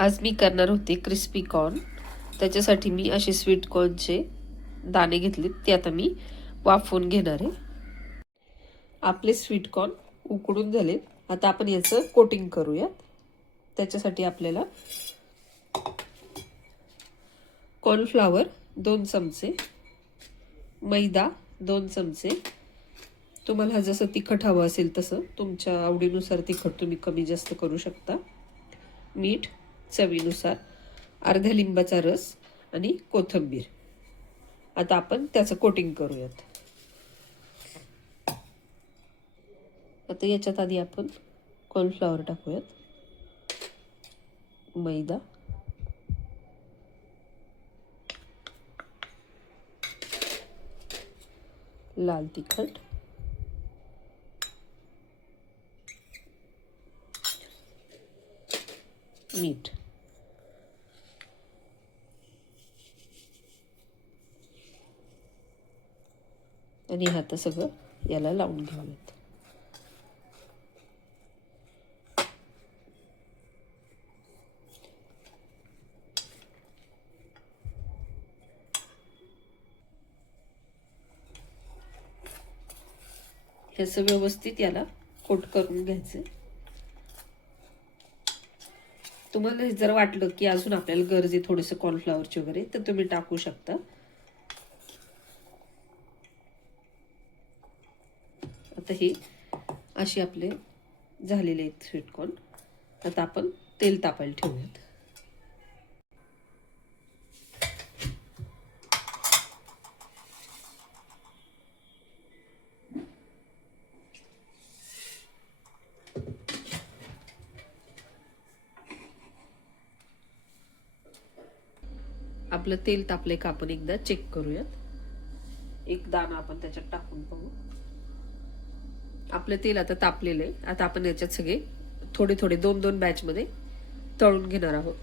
आज मी करणार होते क्रिस्पी कॉर्न त्याच्यासाठी मी असे स्वीट कॉर्नचे दाणे घेतले ते आता मी वाफवून घेणार आहे. आपले स्वीट कॉर्न उकडून झालेत. आता आपण याचं कोटिंग करूयात. त्याच्यासाठी आपल्याला कॉर्नफ्लावर दोन चमचे मैदा दोन चमचे. तुम्हाला जसं तिखट हवं असेल तसं तुमच्या आवडीनुसार तिखट तुम्ही कमी जास्त करू शकता. मीठ चवीनुसार अर्ध्या लिंबाचा रस आणि कोथिंबीर. आता आपण त्याचं कोटिंग करूयात. आता याच्यात आधी आपण कॉर्नफ्लॉवर टाकूयात. मैदा. लाल तिखट. मीठ. आणि हे आता सगळं याला लावून घेऊयात. ह्याचं व्यवस्थित याला कोट करून घ्यायचं तुम्हाला जर वाटलं की अजून आपल्याला गरज आहे थोडंसं कॉर्नफ्लॉवरची वगैरे तर तुम्ही टाकू शकता. आता हे अशी आपले झालेले आहेत स्वीटकॉर्न आता आपण तेल तापायला ठेवूयात. आपलं तेल तापले का आपण एकदा चेक करूयात. एक दाना आपण त्याच्यात टाकून पाहू. आपलं तेल आता तापलेलं आहे. आता आपण याच्यात सगळे थोडे थोडे दोन दोन बॅच मध्ये तळून घेणार आहोत.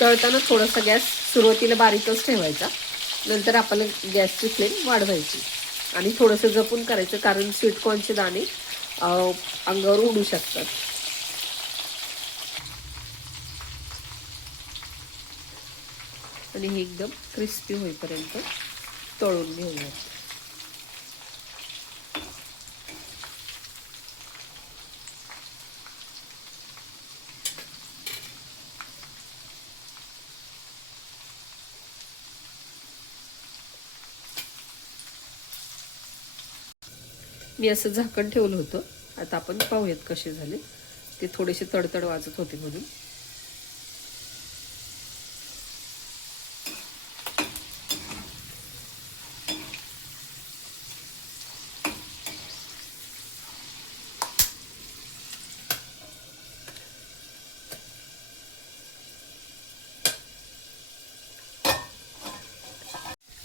तळताना थोडासा गॅस सुरुवातीला बारीकच ठेवायचा. नंतर आपल्याला गॅसची फ्लेम वाढवायची. आणि थोडंसं जपून करायचं कारण स्वीटकॉर्नचे दाणे अंगावर उडू शकतात. आणि हे एकदम क्रिस्पी होईपर्यंत तळून घेऊयात. मी असं झाकण ठेवलं होतं. आता आपण पाहूयात कसे झाले. ते थोडेसे तडतड वाजत होते म्हणून.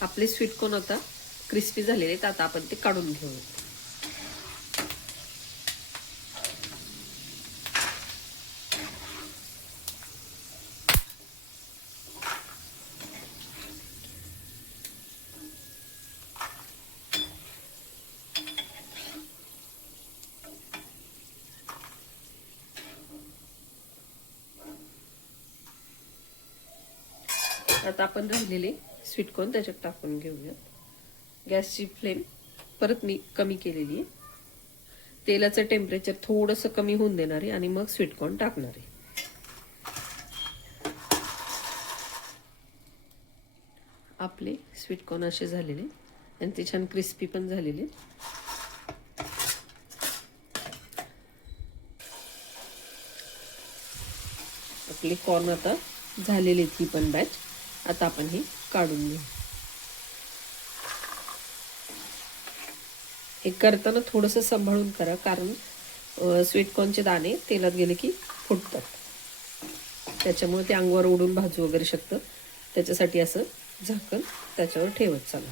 आपले स्वीट कोण आता? क्रिस्पी झालेले आहेत. आता आपण ते काढून घेऊयात. आता आपण राहिलेले स्वीटकॉर्न त्याच्यात टाकून घेऊयात. गॅसची फ्लेम परत मी कमी केलेली आहे. तेलाचं टेम्परेचर थोडंसं कमी होऊन देणार आहे आणि मग स्वीटकॉर्न टाकणार आहे. आपले स्वीटकॉर्न असे झालेले आणि ते छान क्रिस्पी पण झालेले आपले कॉर्न आता झालेले ती पण बॅच आता आपण हे काढून घेऊ. हे करताना थोडंसं सांभाळून करा कारण स्वीटकॉर्नचे दाणे तेलात गेले की फुटतात. त्याच्यामुळे ते अंगावर उडून भाजू वगैरे शकतं. त्याच्यासाठी असं झाकण त्याच्यावर ठेवत चाला.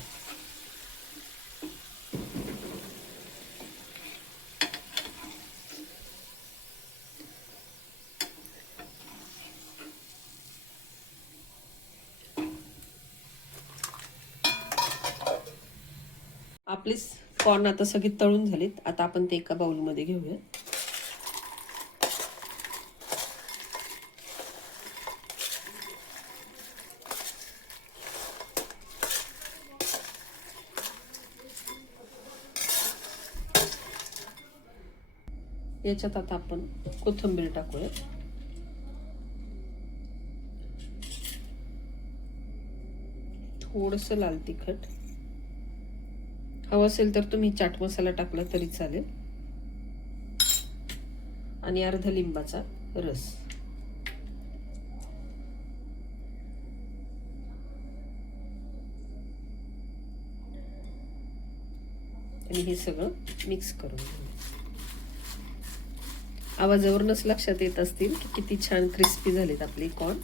आपली कॉर्न आता सगळी तळून झालीत. आता आपण ते एका बाउलमध्ये घेऊया. याच्यात आता आपण कोथिंबीर टाकूया. थोडस लाल तिखट. हवं असेल तर तुम्ही चाट मसाला टाकला तरी चालेल. आणि अर्ध लिंबाचा रस. आणि हे सगळं मिक्स करून घेऊ. आवाजावरूनच लक्षात येत असतील की किती छान क्रिस्पी झालेत आपले कॉर्न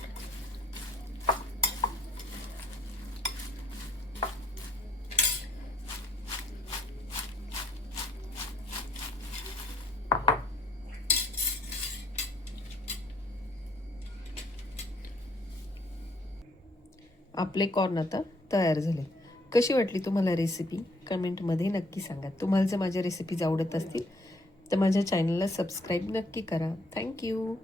आपले कॉर्न आता तयार झाले. कशी वाटली तुम्हाला रेसिपी कमेंटमध्ये नक्की सांगा. तुम्हाला जर माझ्या रेसिपीज आवडत असतील तर माझ्या चॅनलला सबस्क्राईब नक्की करा. थँक्यू